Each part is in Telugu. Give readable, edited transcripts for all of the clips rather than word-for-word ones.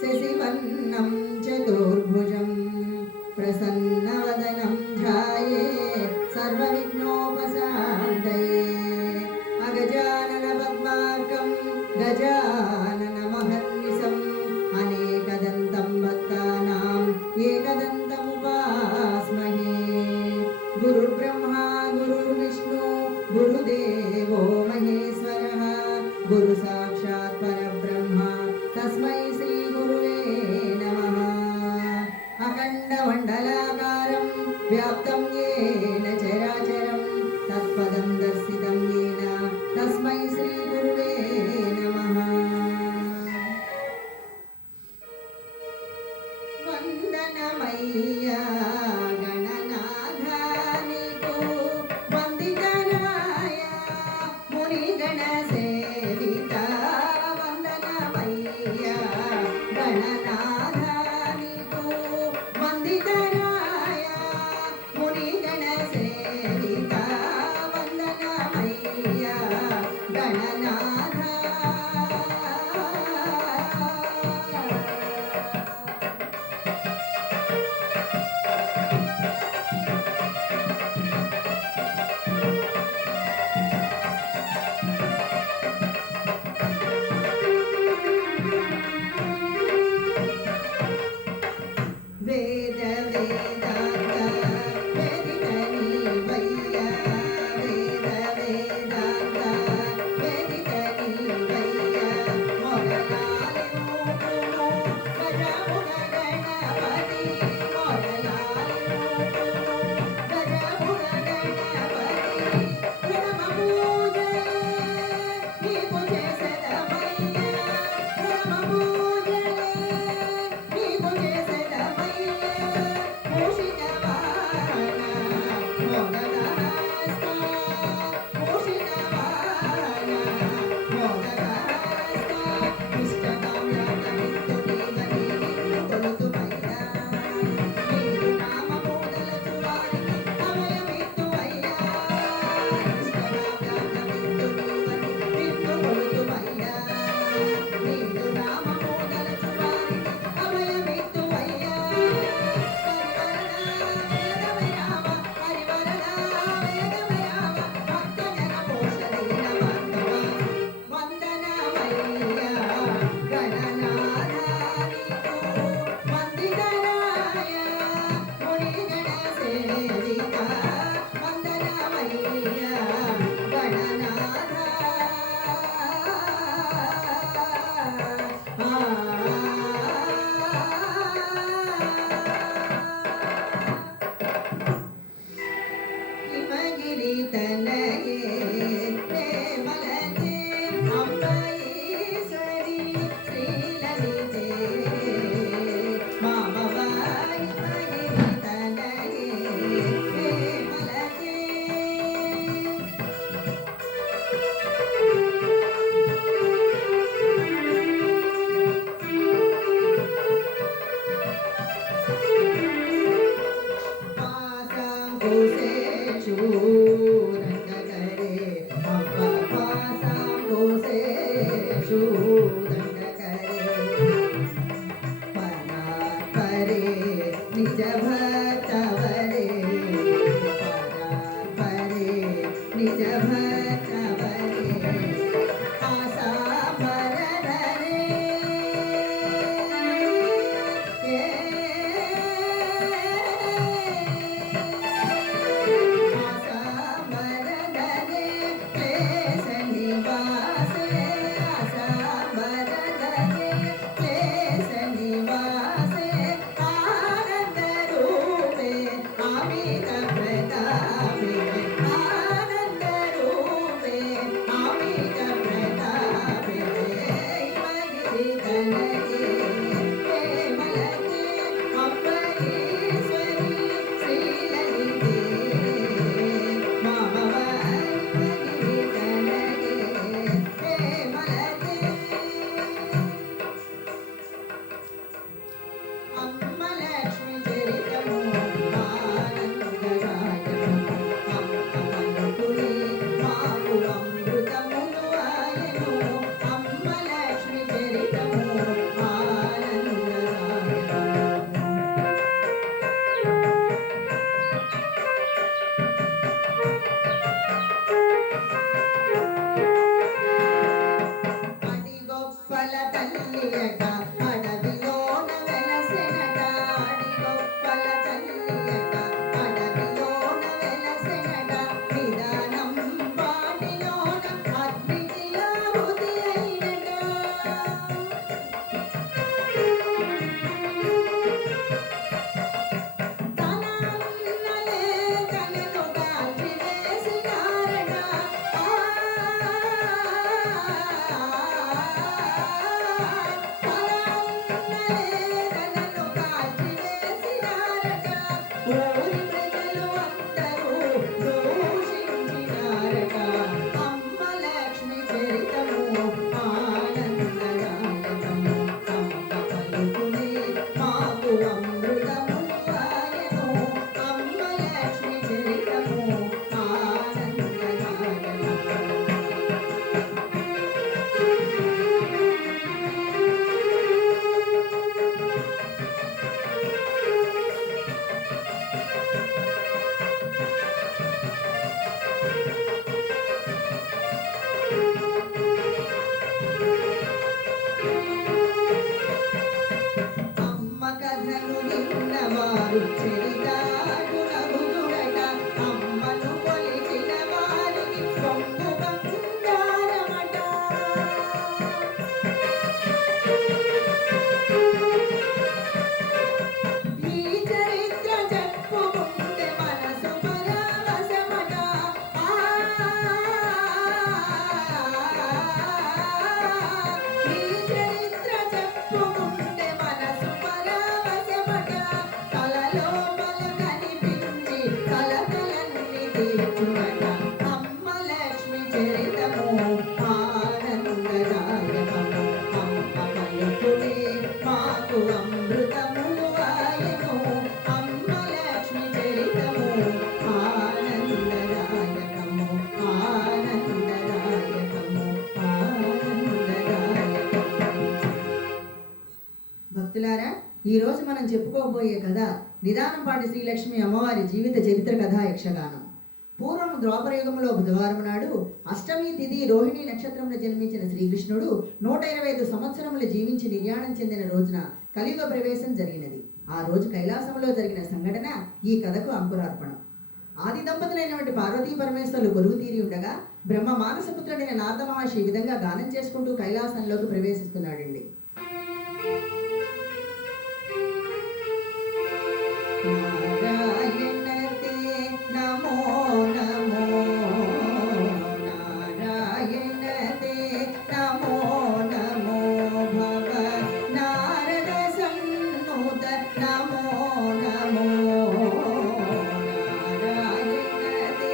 शशिवर्णं चतुर्भुजं प्रसन्नवदनं ध्यायेत् सर्वविघ्नोपशान्तये अगजाननपद्मार्कं गजाननमहर्निशम् अनेकदन्तं भक्तानाम् एकदन्तमुपास्महे। गुरुर्ब्रह्मा गुरुर्विष्णु गुरुदेवो महेश्वरः गुरुसाक्षात् परब्रह्म तस्मै श्री गुरुवे नमः। अखण्डमण्डलाकारं తల్లియట అడవిలోన వెలసెనట ఆడిగొప్పల తల్లియట అడవిలోన వెలసెనట నిదానం వాటిలోన అగ్నికి ఆహుతి అయినట ఊరి ప్రజలు అందరూ దూషించినారట అమ్మ లక్ష్మి చరితము ఆనందదాయకము అమ్మ పలుకునే మాకు అమృతము ఆయను అమ్మ లక్ష్మి చరితము ఆనందదాయకము అమ్మ కథను విన్నవారు చరితాడునగుదురట అమ్మను కొలిచిన వారికి పొంగు బంగారమట ఈ చరిత్ర చెప్పుకుంటే మనసు పరవశమట ఈ చరిత్ర చెప్పుకుంటే మనసు పరవశమట కలలోపల కనిపించి కలకలన్నీ తీర్చునట అమ్మ లక్ష్మి చరితము ఆనందదాయకము అమ్మ పలుకునే మాకు అమృతము ఆయను అమ్మ లక్ష్మి చరితము ఆనందదాయకము ఆనందదాయకము ఆనందదాయకము. భక్తులారా, ఈ రోజు మనం చెప్పుకోబోయే కథ నిదానంపాటి శ్రీలక్ష్మి అమ్మవారి జీవిత చరిత్ర కథ యక్షగానం. పూర్వం ద్వాపరయుగంలో బుధవారం నాడు అష్టమి తిథి రోహిణి నక్షత్రంలో జన్మించిన శ్రీకృష్ణుడు 125 సంవత్సరములు జీవించి నిర్యాణం చెందిన రోజున కలియుగ ప్రవేశం జరిగినది. ఆ రోజు కైలాసంలో జరిగిన సంఘటన ఈ కథకు అంకురార్పణం. ఆది దంపతులైనటువంటి పార్వతీ పరమేశ్వరులు కొలువు తీరి ఉండగా బ్రహ్మ మానసపుత్రుడైన నారద మహర్షి ఈ విధంగా గానం చేసుకుంటూ కైలాసంలోకి ప్రవేశిస్తున్నాడండి. నారాయణతే నమో నమో నారాయణతే నమో నమో భవ నారద సన్నుత నమో నమో నారాయణతే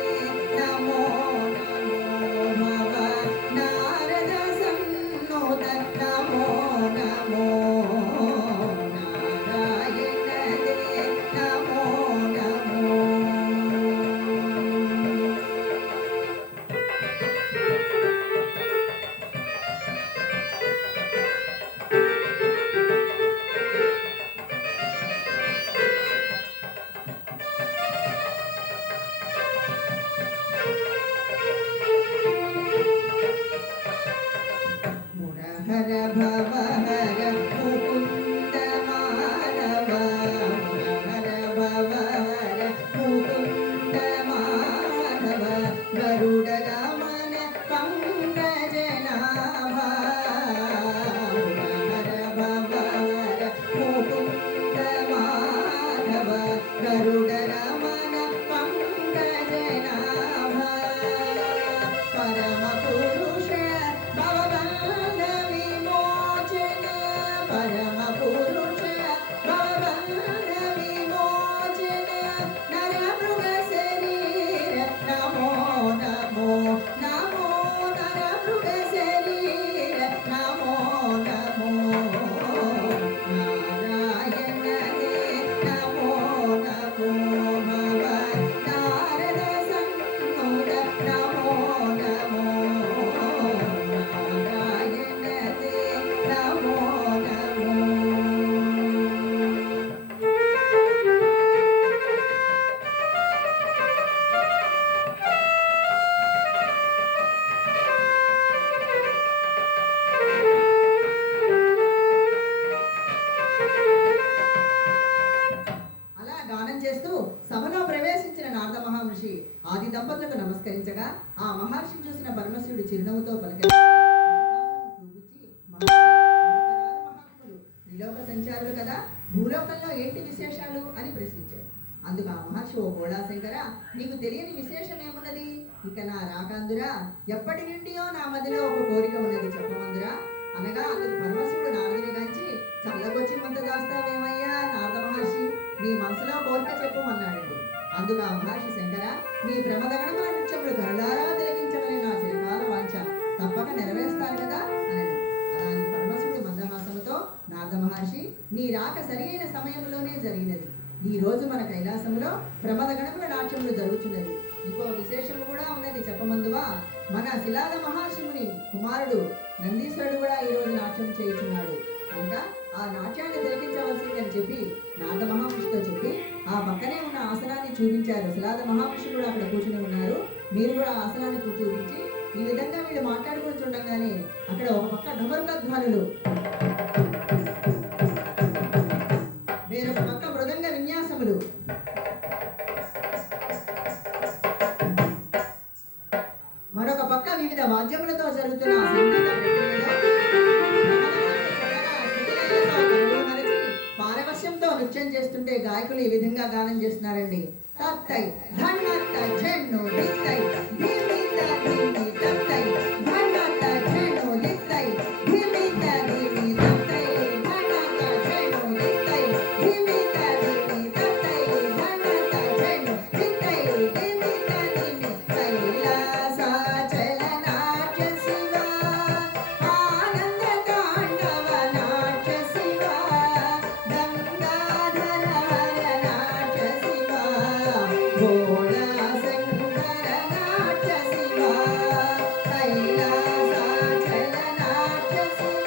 నమో నమో భవ నారద సన్నుత నమో నమో హర భవ హర ముకుంద మానవ హర భవ హర ముకుంద మానవ గరుడ గమన పంకజనాభ హర భవ హర ముకుంద మానవ గరుడ గమన పంకజనాభ పరమ పురుష భవబంధ విమోచన పరమ పురుష భవబంధ విమోచన నరమృగ శరీర నమో నమో నమో నరమృగ శరీర నమో నమో నారాయణ దే నమో నమో భవ నారద సన్నుత నమో నమో నారాయణ దే నమో నమో దంపతులకు నమస్కరించగా ఆ మహర్షిని చూసిన పరమశివుడు చిరునవ్వుతో త్రిలోక సంచారులు కదా, భూలోకంలో ఏంటి విశేషాలు అని ప్రశ్నించాడు. అందుకు ఆ మహర్షి, ఓ బోళాశంకర, నీకు తెలియని విశేషం ఏమున్నది? ఇక నా రాకాందురా, ఎప్పటి నుండియో నా మదిలో ఒక కోరిక ఉన్నది, చెప్పమందురా అనగా అందుకు పరమశివుడు నారదుని గాంచి, చల్లగొచ్చి మంత దాస్తావేమయ్యా నారద మహర్షి, నీ మనసులో కోరిక చెప్పమన్నాడండి. అందుకు ఆ మహర్షి, శంకర, నీ ప్రమదగణముల నృత్యములు కరులారా తిలకించమని నా చిరకాల వాంఛ తప్పక నెరవేరుస్తాను కదా అనను. అలాంటి పరమశివుడు మందహాసముతో, నారద మహర్షి, నీ రాక సరి అయిన సమయంలోనే జరిగినది. ఈ రోజు మన కైలాసంలో ప్రమద గణముల నాట్యములు జరుగుతున్నది. ఇంకో విశేషము కూడా ఉన్నది, చెప్పమందువా? మన శిలాద మహాశివుని కుమారుడు నందీశ్వరుడు కూడా ఈ రోజు నాట్యం చేయుచున్నాడు కనుక ఆ నాట్యాన్ని తిలకించవలసిందని చెప్పి నారద మహాపురుషుతో చెప్పి ఆ పక్కనే ఉన్న ఆసనాన్ని చూపించారు. శిలాద మహాపురుషుడు కూడా అక్కడ కూర్చుని ఉన్నారు. మీరు కూడా ఆసనాన్ని చూపించి ఈ విధంగా వీళ్ళు మాట్లాడుకుని చూడంగానే అక్కడ ఒక పక్క ఢమరుకధ్వనులు, వేరొక పక్క మృదంగ విన్యాసములు, మరొక పక్క వివిధ వాద్యములతో జరుగుతున్న సంగీత పారవశ్యంతో నృత్యం చేస్తుంటే గాయకులు ఈ విధంగా గానం చేస్తున్నారండి. తత్తై ధన్నత్త జెన్ను లిత్తై ధిమిత ధిమి తత్తై ధన్నత్త జెన్ను లిత్తై ధిమిత ధిమి తత్తై ధన్నత్త జెన్ను లిత్తై ధిమిత ధిమి తత్తై ధన్నత్త జెన్ను లిత్తై ధిమిత ధిమి కైలాసాచల నాట్య శివ ఆనంద తాండవ నాట్య శివ గంగాధర నాట్య శివ భోళా శంకర నాట్య శివ కైలాసాచల నాట్య శివ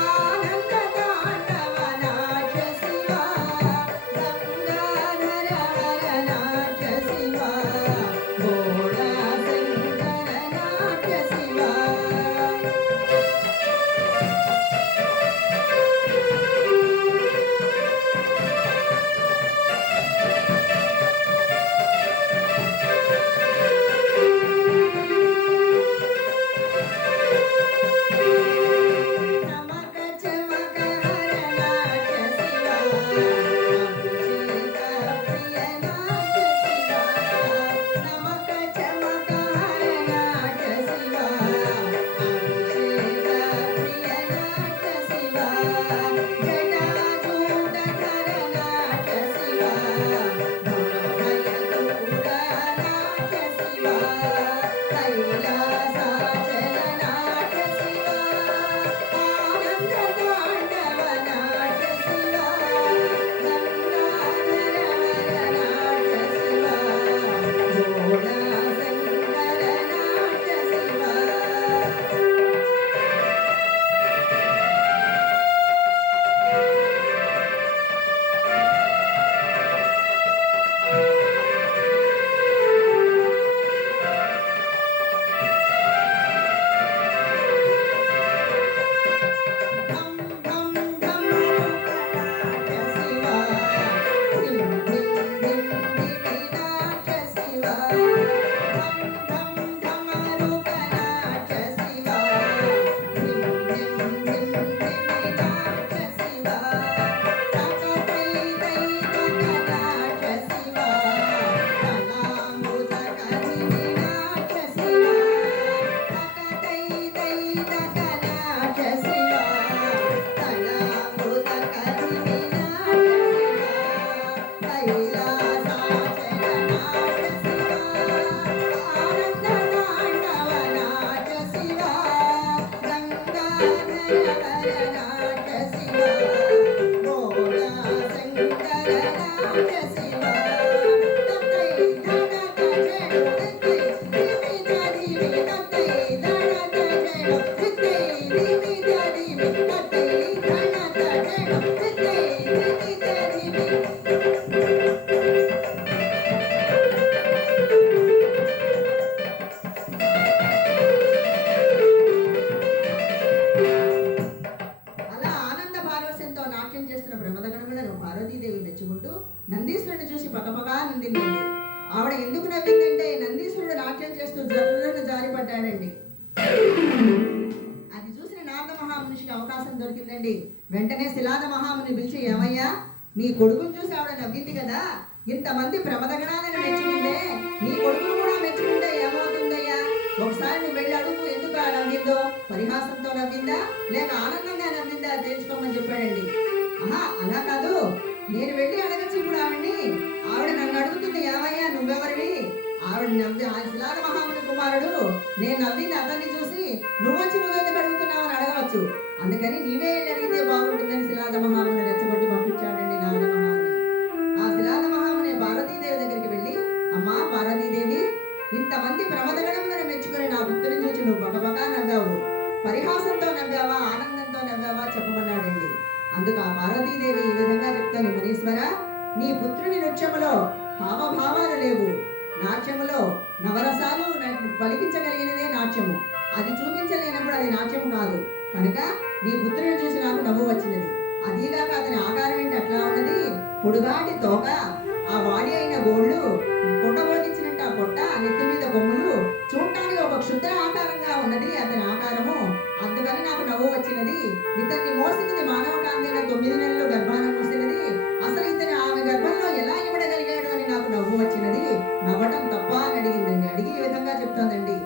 ఆనంద తాండవ నాట్య శివ గంగాధర నాట్య శివ భోళా శంకర నాట్య శివ. నమక చమక హర నాట్య శివ అభిషేక ప్రియ నాట్య శివ నమక చమక హర నాట్య శివ అభిషేక ప్రియ నాట్య శివ జటాజూట ధర నాట్య శివ భవభయదూర నాట్య శివ కైలాసాచల నాట్య శివ ఆనంద తాండవ నాట్య శివ గంగాధర నాట్య శివ భోళా శంకర నాట్య శివ. ధం ధం ధం నాట్య శివ ధిం ధిం ధిం ధిమి నాట్య శివ ధం ధం ధం నాట్య శివ ధిం ధిం ధిం ధిమి నాట్య శివ తకతై తై నాట్య శివ కళామృత కధిమి నాట్య శివ తకతై తై నాట్య శివ కళామృత కధిమి నాట్య శివ కైలాసాచల నాట్య శివ ఆనంద తాండవ నాట్య శివ గంగాధర నాట్య శివ భోళా శంకర నాట్య శివ తత్తై ధనత జెను లిత్తై ధిమిత ధిమి తత్తై ధనత జెను లిత్తై ధిమిత ధిమి తత్తై ధనత జెను లిత్తై ధిమిత ధిమి. అలా ఆనంద పారవశ్యంతో నాట్యం చేస్తున్న ప్రమదగణములను పార్వతీదేవి మెచ్చుకుంటూ నందీశ్వరుని చూసి పకపకా నందింది. ఆవిడ ఎందుకు నవ్విందంటే నందీశ్వరుడు నాట్యం చేస్తూ జర్రున జారిపడ్డాడండి. అది చూసిన నారద మహామునిషికి అవకాశం దొరికిందండి. వెంటనే శిలాద మహాముని పిలిచి, ఏమయ్యా, నీ కొడుకును చూసి ఆవిడ నవ్వింది కదా, ఇంతమంది ప్రమదగణాలను మెచ్చుకుంటే నీ కొడుకును కూడా మెచ్చుకుంటే ఏమవుతుందయ్యా? ఒకసారి నువ్వు వెళ్ళి అడుగు, ఎందుకు నవ్విందో, పరిహాసంతో నవ్విందా లేక ఆనందంగా నవ్విందా తెలుసుకోమని చెప్పాడండి. ఆహా, అలా కాదు, నేను వెళ్ళి అడగచ్చు ఇప్పుడు ఆవిడ్ని. ఆవిడ నన్ను అడుగుతుంది, ఏమయ్యా నువ్వెవరివి? ఆవిడ నవ్వి, ఆ శిలాద మహాముని కుమారుడు నేను నవ్వింది అతన్ని చూసి నువ్వెందుకు అడుగుతున్నావు అని అడగవచ్చు. అందుకని నీవే వెళ్ళి అడిగితే బాగుంటుందని శిలాద మహాముని రెచ్చగొట్టి పంపించాడండి నారద మహాముని. ఆ శిలాద మహాముని పార్వతీదేవి దగ్గరికి వెళ్ళి, అమ్మా పార్వతీదేవి, ఇంతమంది ప్రమదగణములను మెచ్చుకొని నా పుత్రుని చూసి నువ్వు బకబకా నవ్వావు, పరిహాసంతో నవ్వావా ఆనందంతో నవ్వావా చెప్పమన్నాడండి. అందుకు ఆ పార్వతీదేవి ఈ విధంగా చెప్తాను, మునీశ్వర, నీ పుత్రుని నృత్యములో హావభావాలు లేవు, నాట్యములో నవరసాలు పలికించగలిగినదే నాట్యము, అది చూపించలేనప్పుడు అది నాట్యము కాదు. కనుక నీ పుత్రుని చూసి నాకు నవ్వు వచ్చినది. అదీగాక అతని ఆకారం ఏంటి అట్లా ఉన్నది, పొడుగాటి తోక, ఆ వాడి అయిన గోళ్ళు, పొట్టబోటించినట్టు ఆ పొట్ట, నెత్తి మీద కొమ్ములు, చూడటానికి ఒక క్షుద్ర ఆకారంగా ఉన్నది అతని ఆకారము. అందుకని నాకు నవ్వు వచ్చినది. ఇతన్ని మోసినది మానవ కాంతిన 9 నెలలు గర్భాన మోసినది. అసలు ఇతను ఆమె గర్భంలో ఎలా ఇవ్వడగలిగాడు అని నాకు నవ్వు వచ్చినది. నవ్వటం తప్ప అని అడిగిందండి. అడిగి ఈ విధంగా చెప్తోందండి,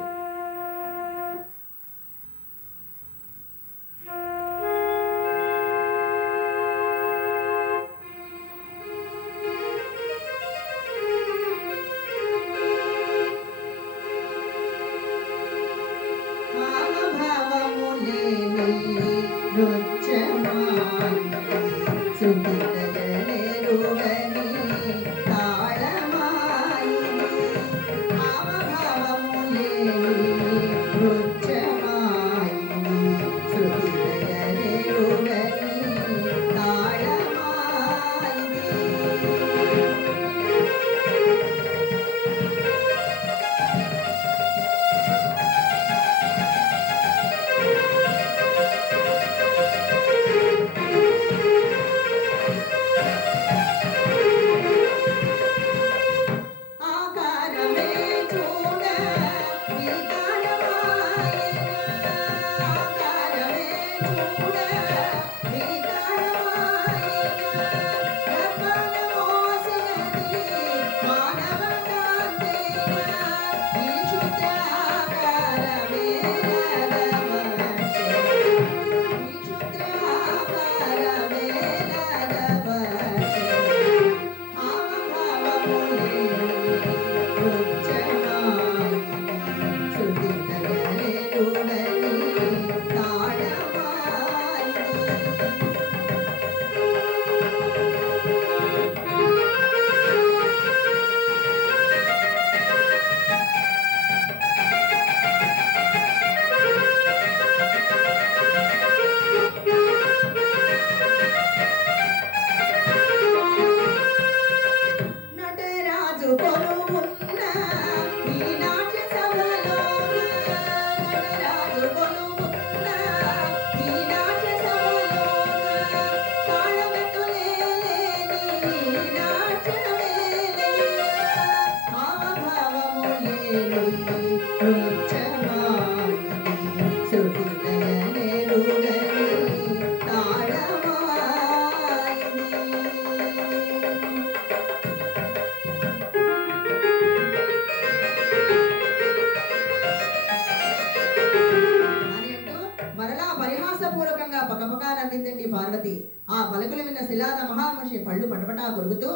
నవ్విందండి పార్వతి. ఆ పలుకులు విన్న శిలాద మహామహర్షి పళ్ళు పటపటా కొరుకుతూ,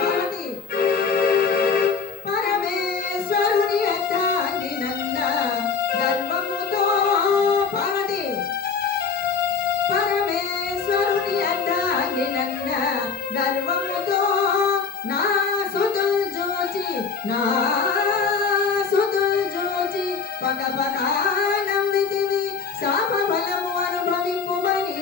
పార్వతి, పరమేశ్వరుని అర్థాంగినన్న గర్వముతో, పార్వతి, పరమేశ్వరుని అర్థాంగినన్న గర్వముతో నా సుతుల్ జూచి పగ పగ నవ్వితివి, శాప బలము అనుభవింపుమని,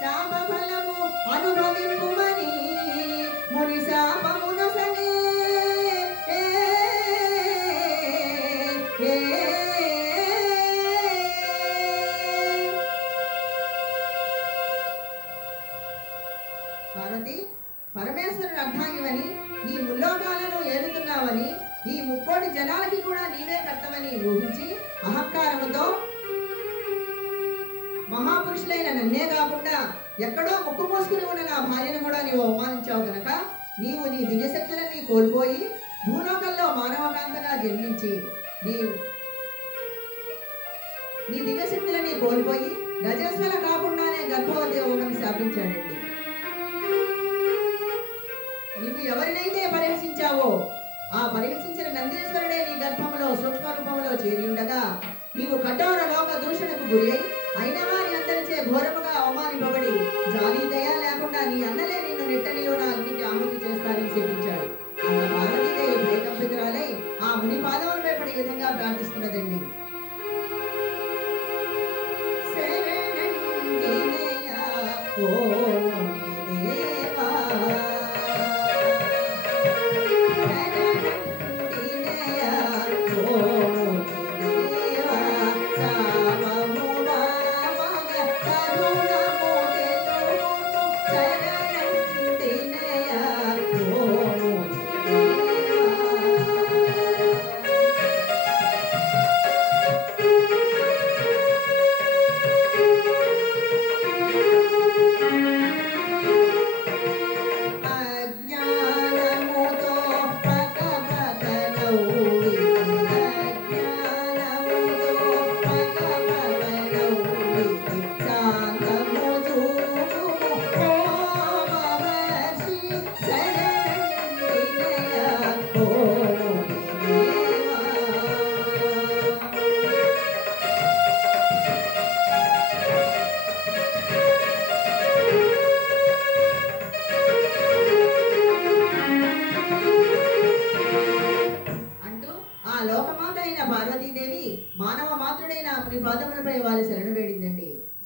శాప బలము అనుభవింపుమని ముని శాపమును సగే మనుషులైన నన్నే కాకుండా ఎక్కడో ముక్కు మోసుకుని ఉన్న నా భార్యను కూడా నీవు అవమానించావు కనుక నీవు నీ దివ్యశక్తులన్నీ కోల్పోయి భూలోకంలో మానవకాంతగా జన్మించి నీ నీ దివ్యశక్తులని కోల్పోయి గజస్వల కాకుండానే గర్భవతి అవ్వమని శాపించాడండి. నీవు ఎవరినైతే పరిహసించావో ఆ పరిహసించిన నందీశ్వరుడే నీ గర్భంలో సూక్ష్మ రూపంలో చేరి ఉండగా నీవు కఠోర లోక దూషణకు గురి అయిన వారి అందరిచే ఘోరముగా అవమానింపబడి జాలి దయ లేకుండా నీ అన్నలే నిన్ను నెట్టనిలో నా అగ్నికి ఆహుతి చేస్తారని శపించాడు. అంత పార్వతీదేవి భయకంపితురాలై ఆ ముని పాదములపై పడి ఈ విధంగా ప్రార్థిస్తున్నదండి.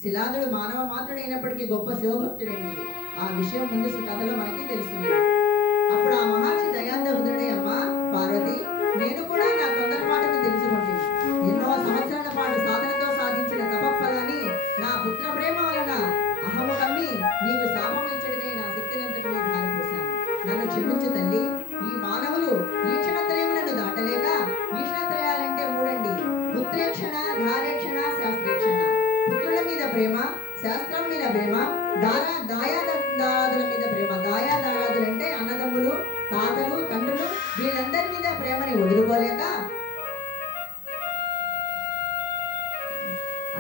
శిలాదుడు మానవ మాత్రుడైనప్పటికీ గొప్ప శివభక్తుడండి. ఆ విషయం ముందు కథలో మనకి తెలుస్తుంది. అప్పుడు ఆ మహర్షి దయాదరుడే, అమ్మా పార్వతి, నేను కూడా నా తొందరపాటును తెలుసుకుంటుంది. ఎన్నో సంవత్సరాల పాటు సాధనతో సాధించిన తపఫలాన్ని నా పుత్ర ప్రేమ వలన అహము కమ్మి నీకు శాపం ఇచ్చడికై నా శక్తినంతటినీ ధారపోశాను. నన్ను క్షమించు తల్లి. ఈ మానవులు ఈ క్షణత్రయములను దాటలేక ఈక్షణత్రయాలంటే మూడండి: పుత్రేక్షణ, ధారేక్షణ, శాస్త్రేక్షణ. పుత్రుల మీద ప్రేమ, శాస్త్రం మీద ప్రేమ, దాయాదారాదుల మీద ప్రేమ. దాయాదారాదులు అంటే అన్నదమ్ములు, తాతలు, తండ్రులు, వీళ్ళందరి మీద ప్రేమని వదులుకోలేక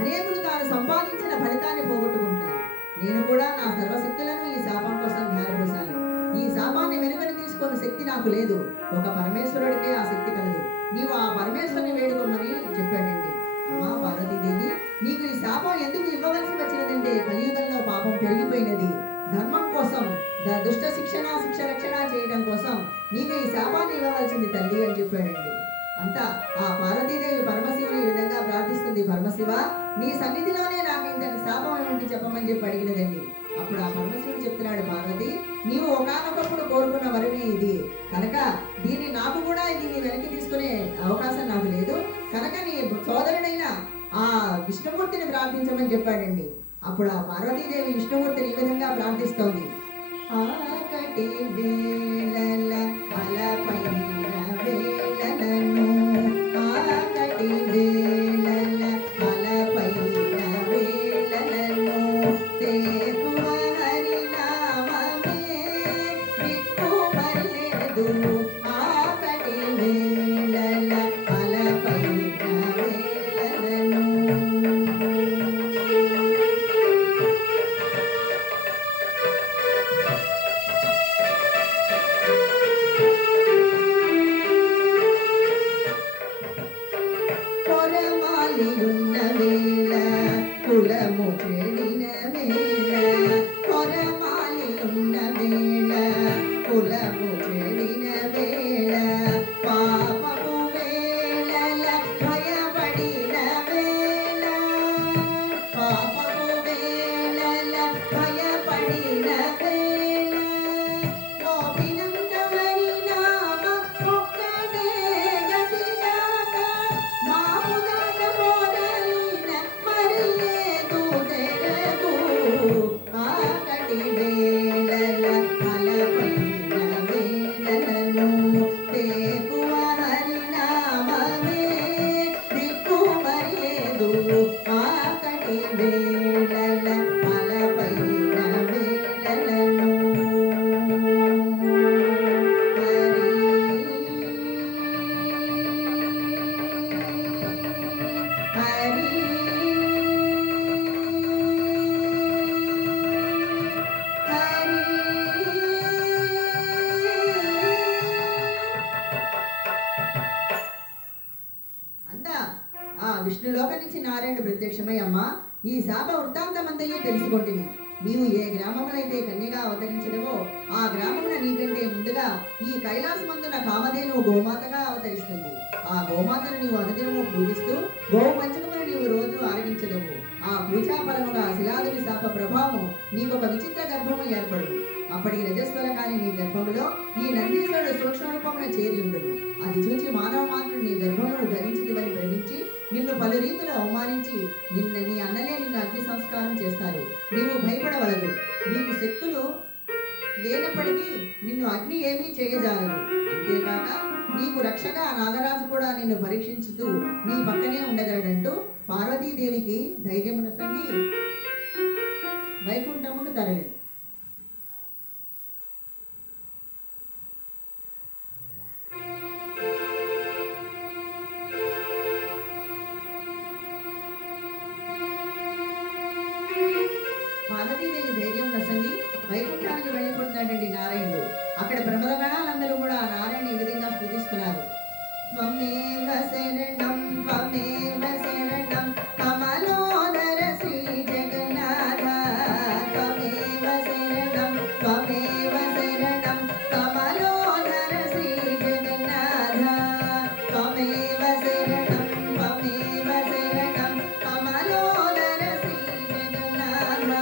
అనేకులు తాను సంపాదించిన ఫలితాన్ని పోగొట్టుకుంటారు. నేను కూడా నా సర్వశక్తులను ఈ శాపం కోసం ధారపోశాను. ఈ శాపాన్ని వెనుకని తీసుకున్న శక్తి నాకు లేదు. ఒక పరమేశ్వరుడికే ఆ శక్తి కలదు. నీవు ఆ పరమేశ్వరుని వేడుకోమని చెప్పాడండి. అమ్మా పార్వతీదేవి, నీకు ఈ శాపం ఎందుకు ఇవ్వవలసి వచ్చినదంటే కలియుగంలో పాపం పెరిగిపోయినది. ధర్మం కోసం, దుష్ట శిక్ష రక్షణ చేయడం కోసం నీకు ఈ శాపాన్ని ఇవ్వవలసింది తల్లి అని చెప్పాడండి. అంతా ఆ పార్వతీదేవి పరమశివుని ఈ విధంగా ప్రార్థిస్తుంది. పరమశివ, నీ సన్నిధిలోనే నాకు ఇంతటి శాపం ఏమిటి చెప్పమని చెప్పి అడిగినదండి. అప్పుడు ఆ పరమశివుడు చెప్తున్నాడు, పార్వతి, నీవు ఒకానొకప్పుడు కోరుకున్న వరమే ఇది కనుక దీన్ని నాకు కూడా దీన్ని వెనక్కి తీసుకునే అవకాశం నాకు లేదు కనుక నీ సోదరుడైన ఆ విష్ణుమూర్తిని ప్రార్థించమని చెప్పాడండి. అప్పుడు ఆ పార్వతీదేవి విష్ణుమూర్తిని ఈ విధంగా ప్రార్థిస్తోంది. ఆకటి వేళల అలపైన వేళలను, ఆకటి వేళల అలపైన వేళలను తేపువ హరినామమే దిక్కు మరిలేదు. ఆకటి వేళల అలపైన వేళలను. కొరమాలియున్న వేళ కులము చెడిన వేళ, కొరమాలియున్న వేళ కులము చెడిన వేళ, పాపము వేళల భయపడిన వేళ, పాపము వేళల భయపడిన వేళ, మోపినంత వరినామ ఒక్కటే గతిగాక మాముదాక మొదలిన మరి లేదు తెరదు. విష్ణులోక నుంచి నారాయణుడు ప్రత్యక్షమై, అమ్మా, ఈ శాప వృత్తాంతమంతయు తెలుసుకొంటిని. నీవు ఏ గ్రామమునైతే కన్యగా అవతరించదవో ఆ గ్రామమున నీకంటే ముందుగా ఈ కైలాసమందున కామధేను గోమాతగా అవతరిస్తుంది. ఆ గోమాతను నీవు అనుదినము పూజిస్తూ గోవు పంచకమును నీవు రోజు ఆరగించదవు. ఆ పూజా ఫలముగా శిలాదుని శాప ప్రభావము నీకొక విచిత్ర గర్భము ఏర్పడు. అప్పటికి రజస్వల కాని నీ గర్భములో ఈ నందీశ్వరుడు సూక్ష్మ రూపమున చేరి ఉండును. అది చూచి మానవ మాత్రుడు నీ గర్భమును ధరించిదివని భ్రమించి నిన్ను పలు రీతులు అవమానించి నీ అన్నలే నిన్ను అగ్ని సంస్కారం చేస్తారు. నీవు భయపడవలదు. నీకు శక్తులు లేనప్పటికీ నిన్ను అగ్ని ఏమీ చేయజాలదు. అంతేకాక నీకు రక్షగా నాగరాజు కూడా నిన్ను పరీక్షించుతూ నీ పక్కనే ఉండగలడంటూ పార్వతీదేవికి ధైర్యమును సంగి వైకుంఠమును తరలేదు. పార్వతీదేవి ధైర్యం నసంగి వైకుంఠానికి వెళ్ళిపోతున్నాడండి నారాయణుడు. అక్కడ ప్రమదగణాలందరూ కూడా నారాయణ ఈ విధంగా పూజిస్తున్నారు. త్వమేవ శరణం త్వమేవ శరణం కమలోదర శ్రీ జగన్నాథ. త్వమేవ శరణం త్వమేవ శరణం కమలోదర శ్రీ జగన్నాథ. త్వమేవ శరణం త్వమేవ శరణం కమలోదర శ్రీ జగన్నాథ.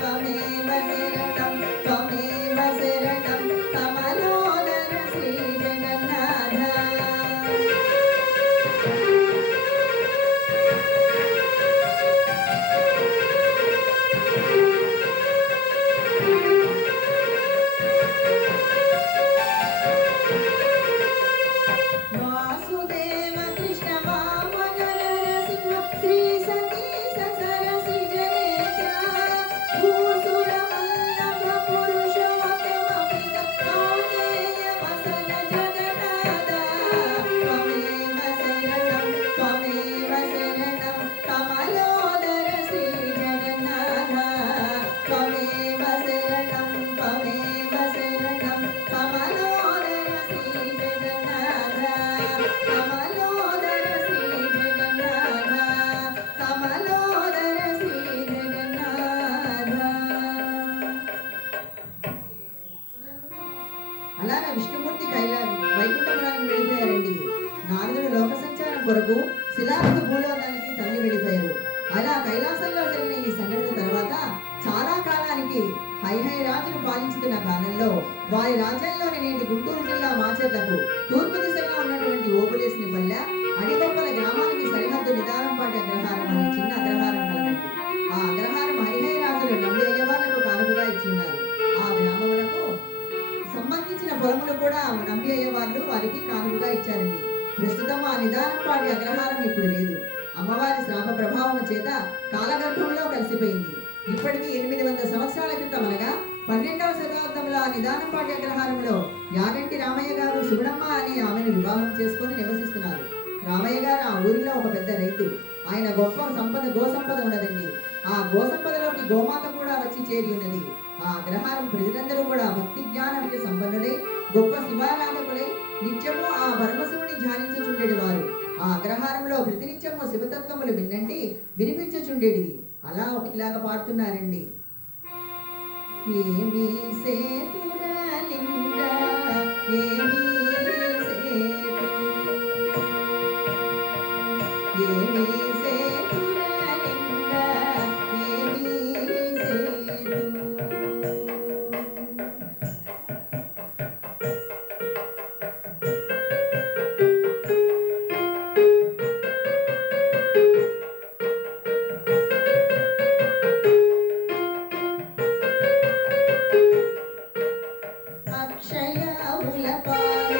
త్వమేవ శరణం త్వమేవ శరణం కమలోదర శ్రీ జగన్నాథ. వాసుదేవ కృష్ణ వామన నరసింహ శ్రీ సతీశ సరసి జనేత్ర భూసుర వల్లభ పురుషోత్తమ పిత కౌంతేయ వసన జగన్నాథ. త్వమేవ శరణం త్వమేవ శరణం కమలోదర శ్రీ జగన్నాథ. త్వమేవ శరణం త్వమేవ శరణం కమలోదర శ్రీ జగన్నాథ. కమలోదర శ్రీ జగన్నాథ. కమలోదర శ్రీ జగన్నాథ. అలాగే విష్ణుమూర్తి వైకుంఠపురానికి వెళ్ళిపోయారండి. నారదుడు లోక సంచారం కొరకు శిలాదుడు భూలోకానికి తరలి వెళ్ళిపోయారు. అలా కైలాసంలో జరిగిన ఈ సంఘటన తర్వాత చాలా కాలానికి హైహై రాజును పాలించుతున్న కాలంలో వారి రాజ్యంలోని నేటి గుంటూరు జిల్లా మాచర్లకు తూర్పు దిశగా ఉన్నటువంటి ఓబులేసిని పల్లె అడిగొప్పల గ్రామానికి సరిహద్దు నిదానంపాటి అగ్రహారం అనే చిన్న అగ్రహారం కలదండి. ఆ అగ్రహారం హైహై రాజులు నంబి అయ్యవాళ్లకు కానుకగా ఇచ్చున్నారు. ఆ గ్రామములకు సంబంధించిన పొలములు కూడా నంబి అయ్యవార్లు వారికి కానుకగా ఇచ్చారండి. ప్రస్తుతం ఆ నిదానంపాటి అగ్రహారం ఇప్పుడు లేదు. అమ్మవారి శ్రాప ప్రభావం చేత కాలగర్భంలో కలిసిపోయింది. ఇప్పటికీ 800 సంవత్సరాల క్రితం అనగా 12వ శతాబ్దంలో ఆ నిదానంపాటి అగ్రహారంలో యాగంటి రామయ్య గారు శివుడమ్మ అని ఆమెను వివాహం చేసుకొని నివసిస్తున్నారు. రామయ్య గారు ఆ ఊరిలో ఒక పెద్ద రైతు. ఆయన గొప్ప గోసంపద ఉన్నదండి. ఆ గోసంపదలోకి గోమాత కూడా వచ్చి చేరి ఉన్నది. ఆ అగ్రహారం ప్రజలందరూ కూడా భక్తి జ్ఞానానికి సంపన్నులై గొప్ప శివారాధకులై నిత్యము ఆ పరమశివుని ధ్యానించుచుండేది వారు. ఆ అగ్రహారంలో ప్రతినిత్యము శివతత్వములు వినండి వినిపించుచుండేటివి. అలా ఒకలాగా పాడుతున్నారండి. ఏమీ సేతురలింగ ఏమీ సేతు ఏమీ సేతురలింగ ఏమీ సేతు. అక్షయముల పాద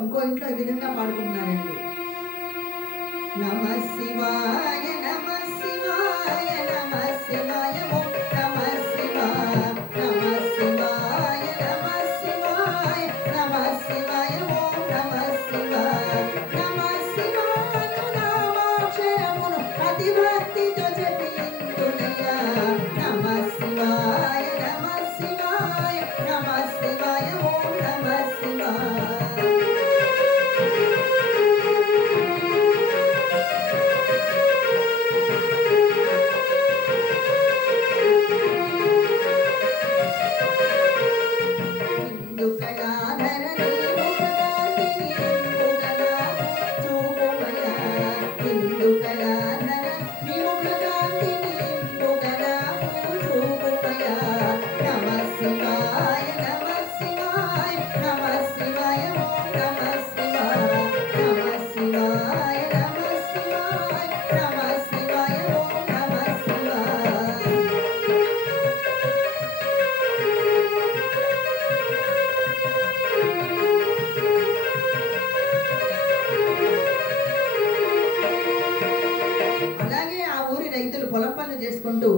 ఇంకో ఇంట్లో ఈ విధంగా పాడుకుంటున్నారండి. నమ శివాయ నమ శివాయ నమ శివాయ ఓం నమ శివాయ నమ శివాయ నమ శివాయ నమ శివాయ ఓం నమ శివాయ నమ శివాయ నామాక్షరమును అతి భక్తితో జపింతునయ్యా. నమ శివాయ నమ శివాయ నమ శివాయ ఓం నమ శివాయ. రైతులు పొలం పనులు చేసుకుంటూ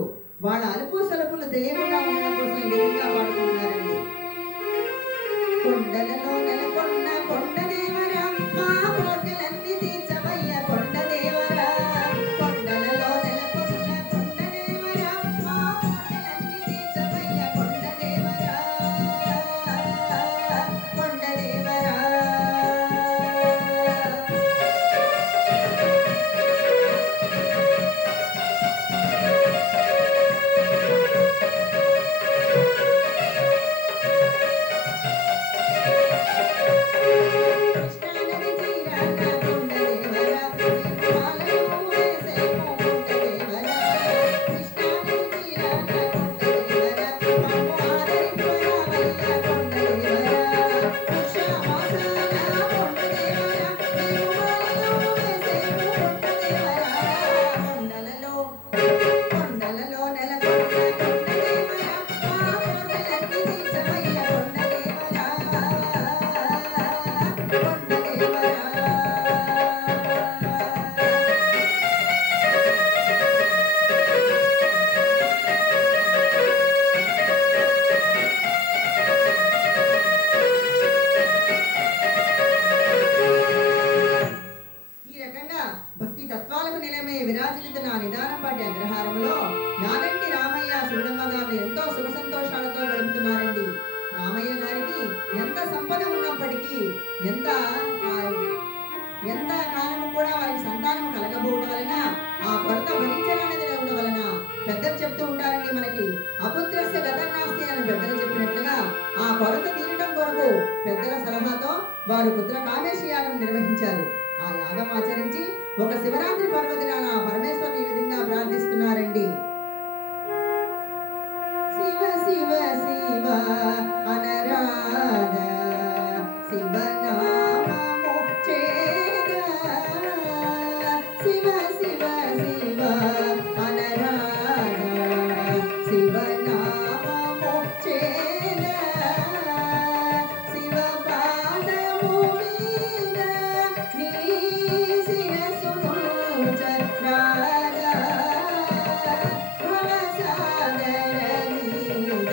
వాళ్ళ అలుపు సలుపులు తెలియకుండా ఉండడం కోసం ఈ విధంగా పాడుకుంటున్నారండి. కొండలలో నెలకొన్న కొండదేవరా మా కోర్కెలన్నీ తీర్చవయ్య కొండదేవరా. కొండలలో నెలకొన్న కొండదేవరా మా కోర్కెలన్నీ తీర్చవయ్య కొండదేవరా కొండదేవరా. భక్తి తత్వాలకు నిలమే విరాజిల్లుతున్న నిదానంపాటి అగ్రహారంలో యాగంటి రామయ్య సురడమ్మ గారు ఎంతో సుఖ సంతోషాలతో గడుపుతున్నారండి. రామయ్య గారికి ఎంత సంపద ఉన్నప్పటికీ ఎంత కాలము కూడా వారికి సంతానం కలగబోవడం వలన ఆ కొరత భరించడానికి ఉండడం వలన పెద్దలు చెప్తూ ఉంటారండి మనకి అపుత్రస్య గతన్నాస్తి అని పెద్దలు చెప్పినట్లుగా ఆ కొరత తీరడం కొరకు పెద్దల సలహాతో వారు పుత్ర కామేశ యాగం నిర్వహించారు. ఆ యాగం ఆచరించి ఒక శివరాత్రి పర్వదినాన పరమేశ్వరుని ఈ విధంగా ప్రార్థిస్తున్నారండి. శివ శివ శివ అనరాధ శివ నామము చేద శివ శివ శివ అనరాధ శివ నామము చేద శివ పాదము మీద నీ శిరసును చక్రాగా భవసాగర మీద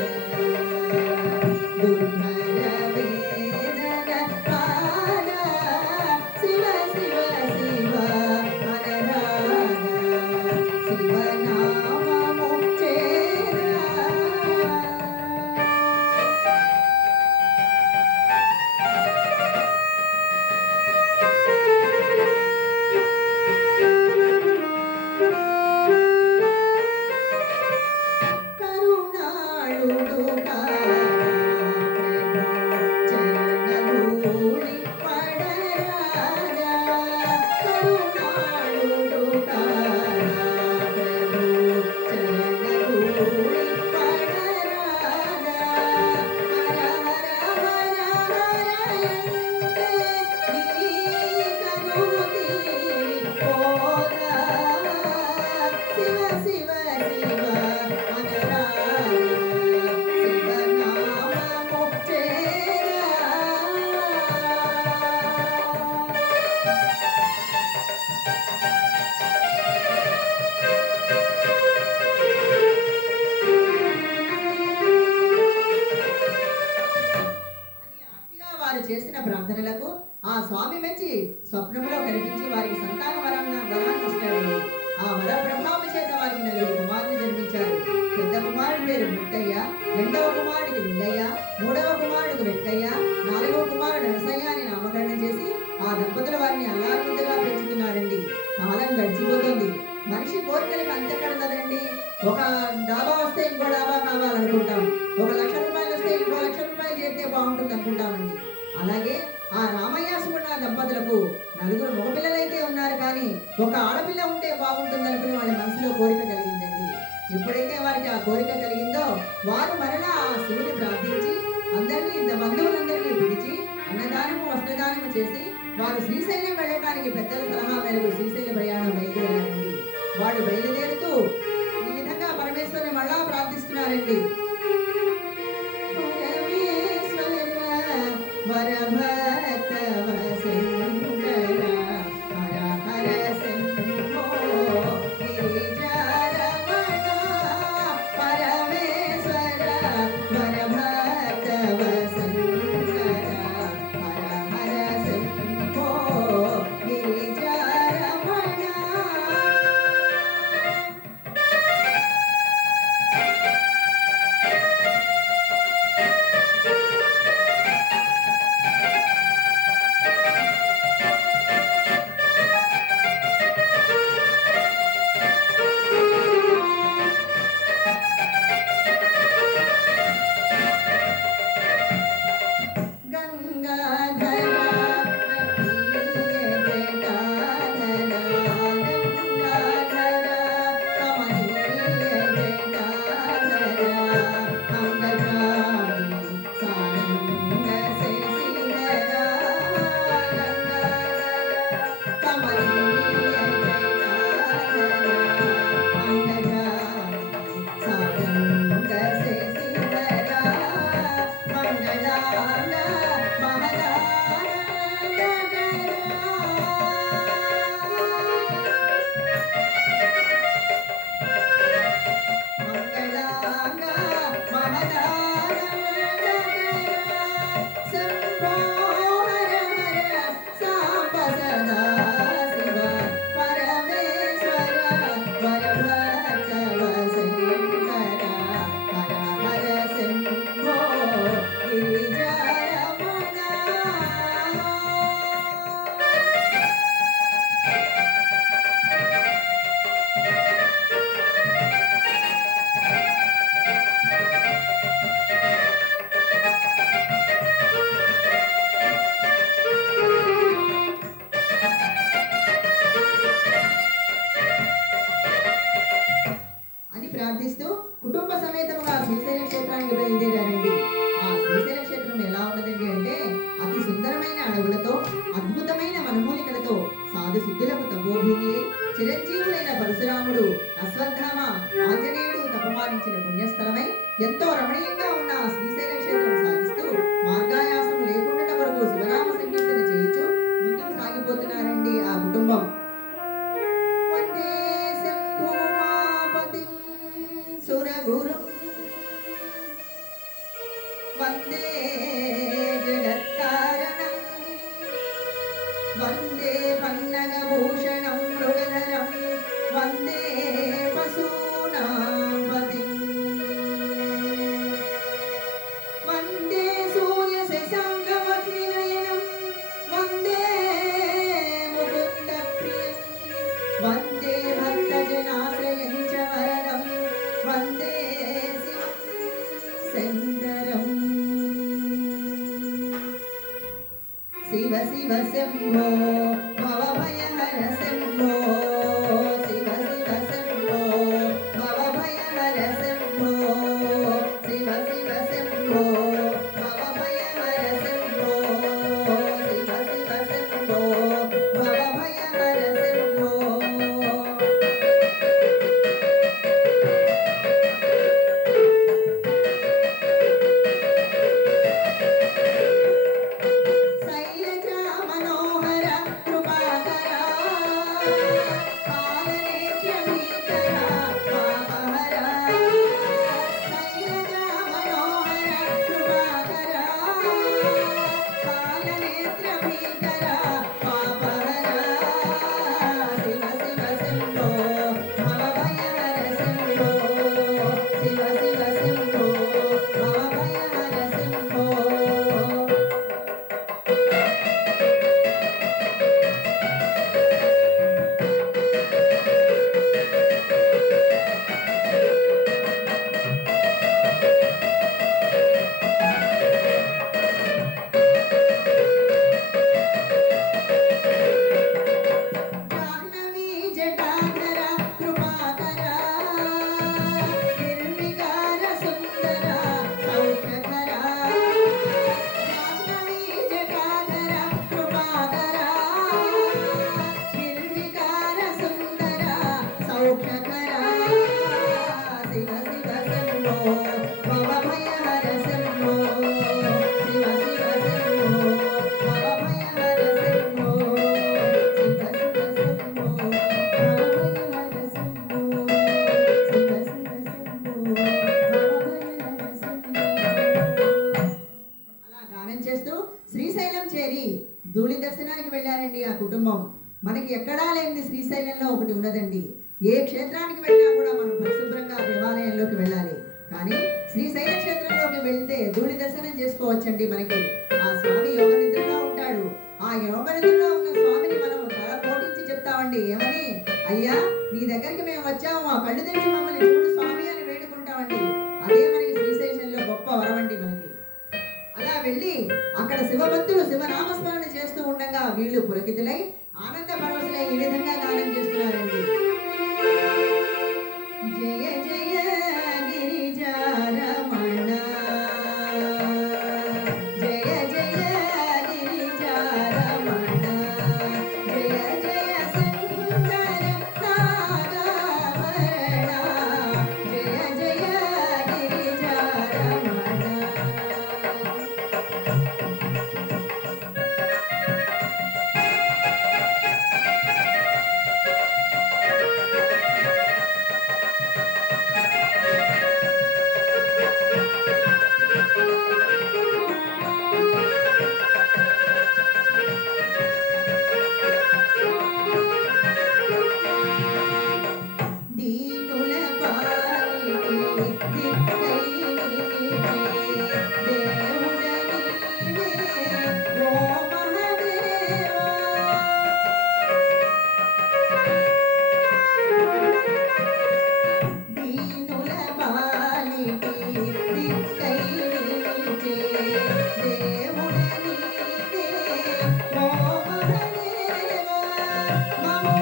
చేసిన ప్రార్థనలకు ఆ స్వామి మెచ్చి స్వప్నంలో కనిపించి వారికి సంతాన వరాన్ని ఇస్తాడు. ఆ వర ప్రభావ చేత వారికి నలుగురు కుమారులు జన్మించారు. పెద్ద కుమారుడి పేరు ముత్తయ్య, రెండవ కుమారుడికి లింగయ్య, మూడవ కుమారుడికి వెంకయ్య, నాలుగవ కుమారుడు నరసయ్య అని నామకరణం చేసి ఆ దంపతుల వారిని అల్లారుముద్దుగా పెంచుతున్నారండి. కాలం గడిచిపోతుంది. మనిషి కోరికలకు అంతెక్కడ కదండి. ఒక డాబా వస్తే ఇంకో డాబా కావాలనుకుంటాం, ఒక ₹1,00,000 వస్తే ఇంకో ₹1,00,000 చేస్తే బాగుంటుంది అనుకుంటామండి. అలాగే ఆ రామయ్య సుగుణ దంపతులకు నలుగురు మగపిల్లలైతే ఉన్నారు, కానీ ఒక ఆడపిల్ల ఉంటే బాగుంటుంది అనుకుని వాళ్ళ మనసులో కోరిక కలిగిందండి. ఎప్పుడైతే వారికి ఆ కోరిక కలిగిందో వారు మరలా ఆ శివుని ప్రార్థించి అందరినీ బంధువులందరినీ పిలిచి అన్నదానము వస్త్రదానము చేసి వారు శ్రీశైలం వెళ్ళడానికి పెద్దల సలహా మేరకు శ్రీశైల ప్రయాణం బయలుదేరారండి. వాడు బయలుదేరుతూ ఈ విధంగా పరమేశ్వరుని మళ్ళా ప్రార్థిస్తున్నారండి. ప్రార్థిస్తూ కుటుంబ సమేతముగా శ్రీశైల క్షేత్రానికి బయలుదేరారండి. ఆ శ్రీశైల క్షేత్రం ఎలా ఉన్నదండి అంటే అతి సుందరమైన అడవులతో అద్భుతమైన వనమూలికలతో సాధు సిద్ధులకు తపోభూమి, చిరంజీవులైన పరశురాముడు, అశ్వత్థామ, ఆంజనేయుడు తపమాలించిన పుణ్యస్థలమై ఎంతో రమణీయంగా ఉన్న ఆ శ్రీశైల క్షేత్రం సాగిస్తూ మార్గాయాసం లేకుండా వరకు శివరామ సంకీర్తన చేయించు ముందుకు సాగిపోతున్నారండి ఆ కుటుంబం. సురగురుం వందే జగత్కారణం వందే పన్నగభూషణం మృగధరం వందే పశూనాం పతిం వందే సూర్యశశాంకమగ్నినయనం వందే ముకుందప్రియం వందే భక్తజనాశ్రయం చ వరదం వందే శంకరం. శివ శివ శంభో భవభయహర శంభో, శివ శివ శంభో భవభయహర శంభో, శివ శివ శంభో భవభయహర శంభో, శివ శివ శంభో భవభయహర శంభో. శైలజా మనోహర కృపాకరా స్నానం చేస్తూ శ్రీశైలం చేరి ధూళి దర్శనానికి వెళ్ళారండి ఆ కుటుంబం. మనకి ఎక్కడా లేనిది శ్రీశైలంలో ఒకటి ఉన్నదండి. ఏ క్షేత్రానికి వెళ్ళినా కూడా మనం పరిశుభ్రంగా దేవాలయంలోకి వెళ్ళాలి. కానీ శ్రీశైల క్షేత్రంలోకి వెళ్తే ధూళి దర్శనం చేసుకోవచ్చండి. మనకి ఆ స్వామి యోగ నిద్రలో ఉంటాడు. ఆ యోగ నిద్రలో ఉన్న స్వామిని మనం తల పోటించి చెప్తామండి. ఏమని? అయ్యా, నీ దగ్గరికి మేము వచ్చాము, ఆ కళ్ళు తెరిచి మమ్మల్ని చూడు స్వామి అని వేడుకుంటామండి. అదే మనకి శ్రీశైలంలో గొప్ప వరమండి మనకి. అలా వెళ్ళి అక్కడ శివభక్తులు శివనామస్మరణ చేస్తూ ఉండగా వీళ్ళు పులకితులై ఆనంద పరవశులై ఈ విధంగా గానం చేస్తున్నారండి. జయ జయ గిరిజారమణ, జయ జయ గిరిజారమణ, జయ జయ శంకర నాగభరణ, జయ జయ గిరిజారమణ. దీనుల పాలిటి దిక్కై నీవే, దేవుడ నీవే ఓ మహదేవా. దీనుల పాలిటి దిక్కై నీవే, దేవుడ నీవే ఓ మహదేవా. మమో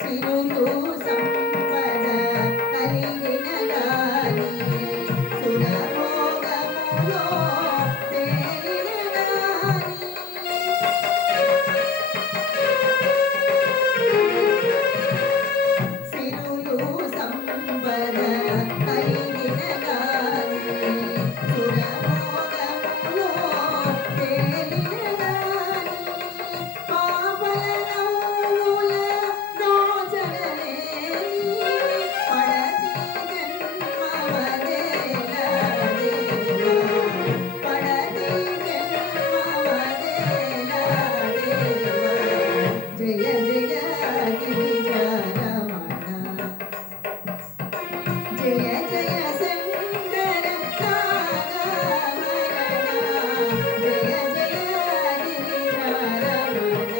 సిరులు సంపద కలిగిన గాని, సురభోగములో తేలిన గాని, సిరులు సంపద కలిగిన గాని, సురభోగములో తేలిన గాని, పాపల నవ్వుల దోచగలేని పడతి జన్మవదేల దేవా, పడతి జన్మవదేల దేవా. జయ జయ గిరిజారమణ, జయ జయ శంకర నాగభరణ, జయ జయ గిరిజారమణ.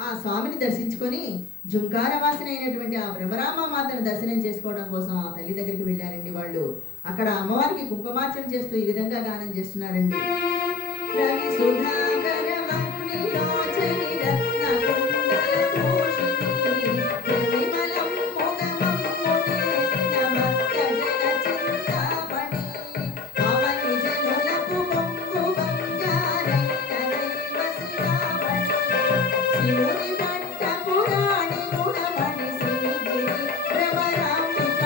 ఆ స్వామిని దర్శించుకొని జుంకారవాసినైనటువంటి ఆ భ్రమరామ మాతను దర్శనం చేసుకోవడం కోసం ఆ తల్లి దగ్గరికి వెళ్ళారండి వాళ్ళు. అక్కడ అమ్మవారికి కుంకుమార్చన చేస్తూ ఈ విధంగా గానం చేస్తున్నారండి. రవి సుధాకర వక్నిలోచని రత్న కుండల భూషిణి, రవిమలం ముగమమ్మునే నమక్క జన చింతామణి, అవని జనులకు పొంగు బంగారైన దైవ శిరామణి, శివుని భట్ట పురాణి గుణమణి శ్రీగిరి భ్రమరాంబిక.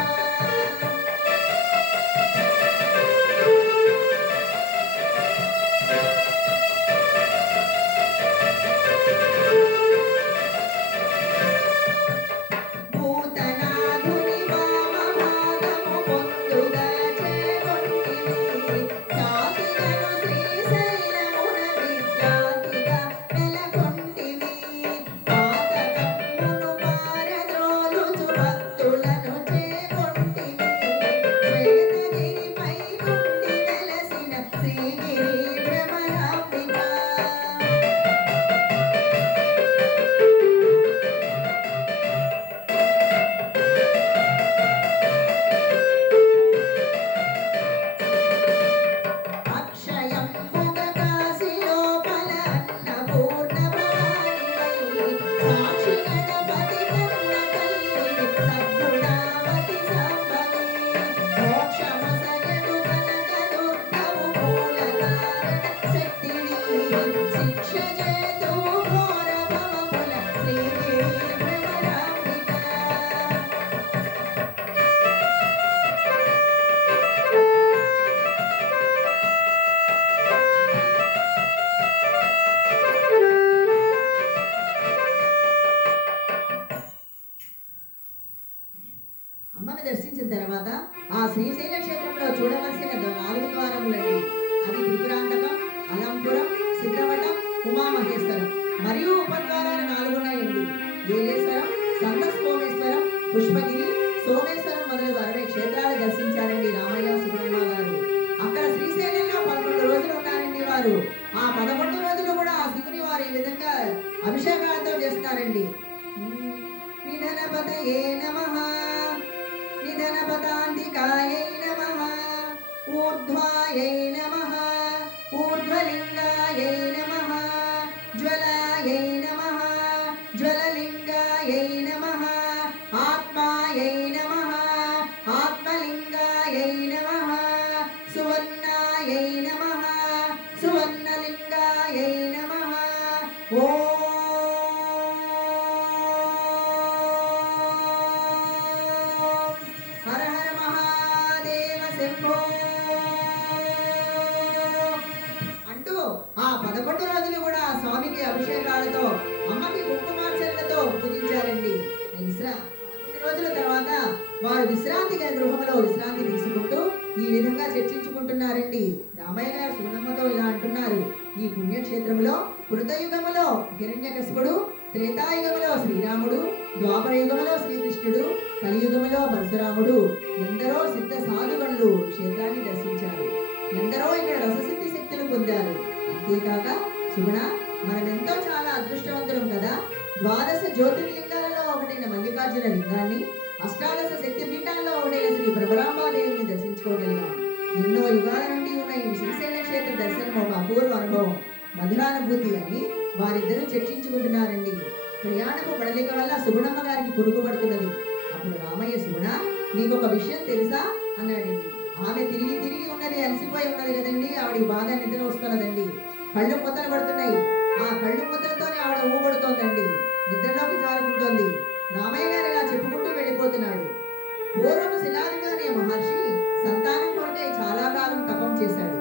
క్షేత్రంలో చూడవలసిన 4 ద్వారములండి. అవి త్రిపురాంతకం, అలంపురం, సిద్ధవటం, ఉమామహేశ్వరం. మరియు ఉపద్వారాలు 4 ఉన్నాయండి. ఏలేశ్వరం, సందస్కోమేశ్వరం, పుష్పగిరి, సోమేశ్వరం మొదలగు 60 క్షేత్రాలు దర్శించారండి రామయ్య సుబ్రహ్మ గారు. అక్కడ శ్రీశైలంలో 11 రోజులు ఉన్నారండి వారు. ఆ 11 రోజులు కూడా ఆ శివుని వారు ఈ విధంగా అభిషేకాలతో చేస్తారండి. నిధనపతయే నమః, నిధనపతాంతికాయై నమః, ఊర్ధ్వాయై నమః, ఊర్ధ్వలింగాయై నమః, జ్వలాయై నమః, జ్వలలింగాయై నమః, ఆత్మాయై నమః, ఆత్మలింగాయై నమః, సువర్ణాయై నమః, సువర్ణలింగాయై నమః. ఓం హర హర మహాదేవ శంభో అంటూ ఆ 11 రోజులు కూడా ఆ స్వామికి అభిషేకాలతో, అమ్మకి కుంకుమార్చనలతో పూజించారండి. 11 రోజుల తర్వాత వారు విశ్రాంతి గృహంలో విశ్రాంతి తీసుకుంటూ ఈ విధంగా చర్చించుకుంటున్నారండి. రామయ్య గారు సుగుణమ్మతో ఇలా అంటున్నారు: ఈ పుణ్యక్షేత్రంలో కృతయుగములో హిరణ్యకశిపుడు, త్రేతాయుగములో శ్రీరాముడు, ద్వాపరయుగములో శ్రీకృష్ణుడు, కలియుగములో పరశురాముడు ఎందరో సిద్ధ సాధుగణులు క్షేత్రాన్ని దర్శించారు. ఎందరో ఇక్కడ రససిద్ధి శక్తులు పొందారు. అంతేకాక సుగుణ, మనమెంతో చాలా అదృష్టవంతులం కదా. 12 జ్యోతిర్లింగాలలో ఒకటైన మల్లికార్జున లింగాన్ని, అష్టాదశ శక్తి పీఠాల్లో ఒకటైన శ్రీ భ్రమరాంబాదేవిని దర్శించుకోగలిగాం. ఎన్నో యుగాల నుండి ఉన్న ఈ శ్రీశైల క్షేత్ర దర్శనం ఒక అపూర్వ అనుభవం, మధురానుభూతి అని వారిద్దరూ చర్చించుకుంటున్నారండి. ప్రయాణపు పడలిక వల్ల సుగుణమ్మ గారికి కురుకుపడుతున్నది. అప్పుడు రామయ్య, సుగుణ, నీకు ఒక విషయం తెలుసా అన్నాడండి. ఆమె తిరిగి తిరిగి ఉన్నది, అలసిపోయి ఉన్నది కదండి. ఆవిడికి బాగా నిద్ర వస్తున్నదండి. కళ్ళు ముద్దలు పడుతున్నాయి. ఆ కళ్ళు ముద్దలతోనే ఆవిడ ఊగొడుతోందండి. నిద్రలోకి జారుకుంటోంది. రామయ్య గారు ఇలా చెప్పుకుంటూ వెళ్ళిపోతున్నాడు. పూర్వము శిలాదుడు అనే మహర్షి సంతానం కొరకై చాలా కాలం తపం చేశాడు.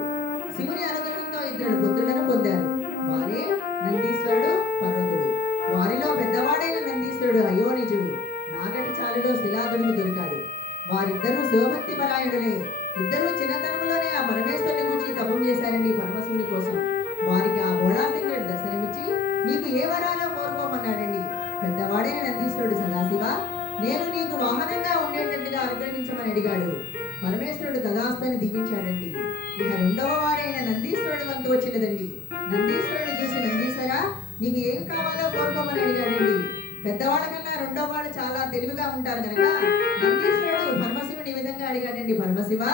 శివుని అనుగ్రహంతో 2 పుత్రులను పొందారు. వారే నందీశ్వరుడు, పర్వతుడు. వారిలో పెద్దవాడైన నందీశ్వరుడు అయోనిజుడు నాగటి చాలులో శిలాదుడికి దొరికాడు. వారిద్దరూ శివభక్తి పరాయణులే. ఇద్దరూ చిన్నతనంలోనే ఆ పరమేశ్వరుని గురించి తపం చేశారండి పరమశివుని కోసం. వారికి ఆ బోళాశంకరుడు దర్శనమిచ్చి నీకు ఏ వరాలో కోరుకోమన్నాడండి. పెద్దవాడైన నందీశ్వరుడు, సదాశివ, నేను నీకు వాహనంగా ఉండేటట్టుగా అనుగ్రహించమని అడిగాడు. పరమేశ్వరుడు తదాస్తని దీవించాడండి. ఇక 2వ వాడైన నందీశ్వరుడు వంతు వచ్చినదండి. నందీశ్వరుడు చూసి, నందీశ్వర, నీకు ఏం కావాలో కోరుకోమని అడిగాడండి. పెద్దవాళ్ళ కన్నా 2వ వాడు చాలా తెలివిగా ఉంటారు కనుక నందీశ్వరుడు పరమశివుని ఈ విధంగా అడిగాడండి: పరమశివ,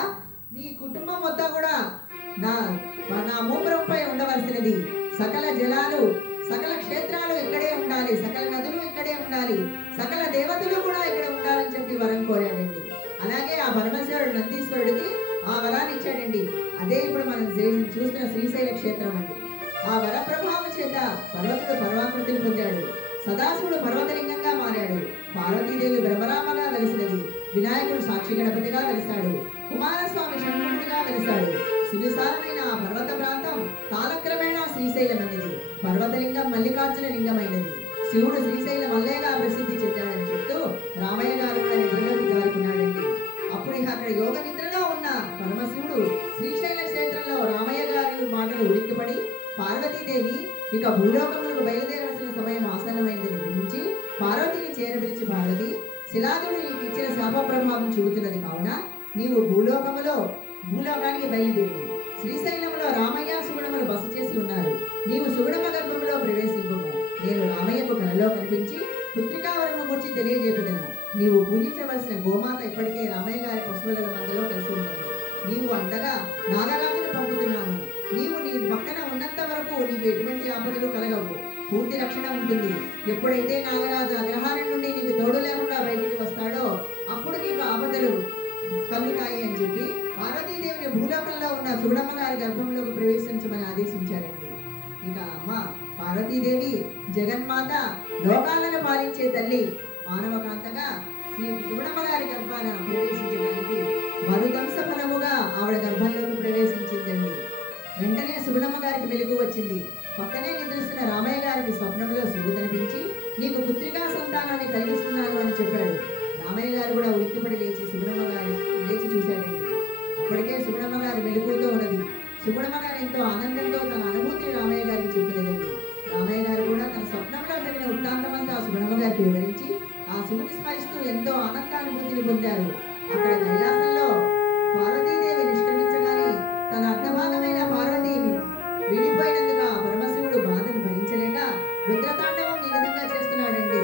నీ కుటుంబం మొత్తం కూడా నా మూపురంపై ఉండవలసినది. సకల జలాలు, సకల క్షేత్రాలు ఇక్కడే ఉండాలి, సకల నదులు ఇక్కడే ఉండాలి, సకల దేవతలు కూడా ఇక్కడ ఉండాలని చెప్పి వరం కోరాడండి. అలాగే ఆ పరమేశ్వరుడు నందీశ్వరుడికి ఆ వరాన్ని ఇచ్చాడండి. అదే ఇప్పుడు మనం చూస్తున్న శ్రీశైల క్షేత్రం అండి. ఆ వర ప్రభావం చేత పర్వతుడు పర్వాకృతిని పొందాడు. సదాశివుడు పర్వతలింగంగా మారాడు. పార్వతీదేవి బ్రహ్మరామగా వెలిసినది. వినాయకుడు సాక్షి గణపతిగా వెలిశాడు. కుమారస్వామి షణ్ముఖుడిగా వెలిశాడు. సువిశాలమైన ఆ పర్వత ప్రాంతం కాలక్రమేణా శ్రీశైలమైనది. పర్వతలింగం మల్లికార్జున లింగమైనది. శివుడు శ్రీశైల మల్లేగా ప్రసిద్ధి చెందాడని చెప్తూ రామయ్య గారు కూడా నిద్రలోకి జారుకున్నాడండి. అప్పుడు ఇక అక్కడ యోగ నిద్రలో ఉన్న పరమశివుడు శ్రీశైల క్షేత్రంలో రామయ్య గారి మాటలు ఉడిక్కిపడి, పార్వతీదేవి ఇక భూలోకములకు బయలుదేరవలసిన సమయం ఆసన్నమైందని గ్రహించి పార్వతిని చేరపిలిచి, పార్వతి, శిలాదుడు నీకు ఇచ్చిన శాప ప్రభావం చూపుతున్నది కావున నీవు భూలోకానికి బయలుదేరి శ్రీశైలంలో రామయ్య సుగుణములు బస చేసి ఉన్నారు. నీవు సుగుణమ గర్భంలో ప్రవేశింపుము. నేను రామయ్యకు కలలో కనిపించి పుత్రికావరము గురించి తెలియజేపుదను. నీవు పూజించవలసిన గోమాత ఇప్పటికే రామయ్య గారి పశువుల మందలో కలిసి ఉన్నది. నీవు అంతగా నాగరాజును పంపుతున్నాను. నీవు నీ పక్కన ఉన్నంత వరకు నీకు ఎటువంటి ఆపదలు కలగవు. పూర్తి రక్షణ ఉంటుంది. ఎప్పుడైతే నాగరాజు అగ్రహారం నుండి నీకు తోడు లేకుండా బయటికి వస్తాడో అప్పుడు నీకు ఆపదలు కలుగుతాయి అని చెప్పి పార్వతీదేవిని భూలోకంలో ఉన్న సుగుణమ్మ గారి గర్భంలోకి ప్రవేశించమని ఆదేశించారండి. ఇక అమ్మ పార్వతీదేవి జగన్మాత, లోకాలను పాలించే తల్లి, మానవకాంతగా శ్రీ సుగుణమ్మ గారి గర్భాన ప్రవేశించడానికి మరుదంశ ఫలముగా ఆవిడ గర్భంలోకి ప్రవేశించిందండి. వెంటనే సుగుణమ్మ గారికి మెలుగు వచ్చింది. పక్కనే నిద్రిస్తున్న రామయ్య గారికి స్వప్నంలో శివుడు కనిపించి నీకు పుత్రికా సంతానాన్ని కలిగిస్తున్నాను అని చెప్పాడు. రామయ్య గారు కూడా ఉలిక్కిపడి లేచి సుగుణమ్మ గారు లేచి చూశాడండి. అప్పటికే సుగుణమ్మ గారు మెలుగుతూ ఉన్నది. సుగుణమ్మ గారు ఎంతో ఆనందంతో తన అనుభూతిని రామయ్య గారికి చెప్పినదండి. రామయ్య గారు కూడా తన స్వప్నంలో జరిగిన వృత్తాంతమంతా సుగుణమ్మ గారికి వివరించి ఆ శివుని స్మరిస్తూ ఎంతో ఆనందానుభూతిని పొందారు. అక్కడ కైలాసంలో పార్వతీదేవి నిష్క్రమించగానే తన అర్ధభాగమైన పార్వతీని విడిపోయినందుకు ఆ పరమశివుడు బాధను భరించలేక రుద్రతాండవం ఈ విధంగా చేస్తున్నాడండి.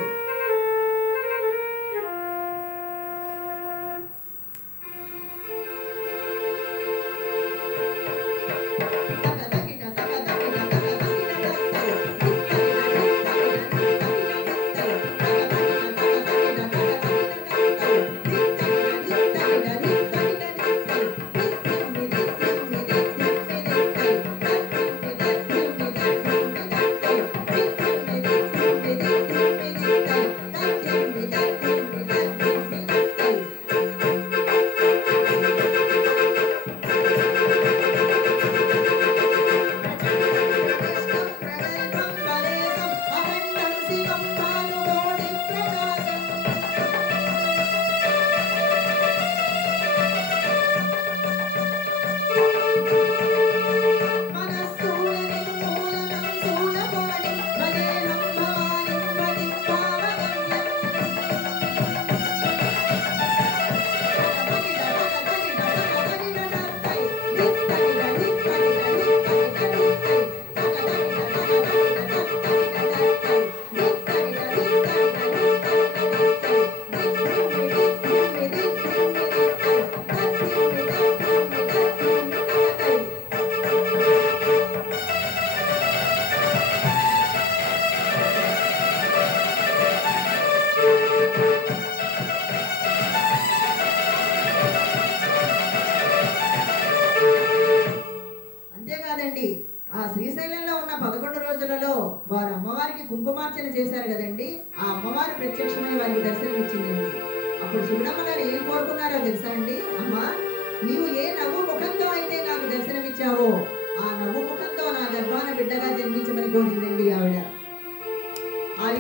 అంతేకాదండి, ఆ శ్రీశైలంలో ఉన్న 11 రోజులలో వారు అమ్మవారికి కుంకుమార్చన చేశారు కదండి. ఆ అమ్మవారు ప్రత్యక్షమై వారికి దర్శనం ఇచ్చిందండి. అప్పుడు సుగుణమ్మ గారు ఏం కోరుకున్నారో తెలుసా అండి? అమ్మా, నీవు ఏ నవ్వు ముఖంతో అయితే నాకు దర్శనమిచ్చావో ఆ నవ్వు ముఖంతో నా గర్భాన బిడ్డగా జన్మించమని కోరిందండి ఆవిడ.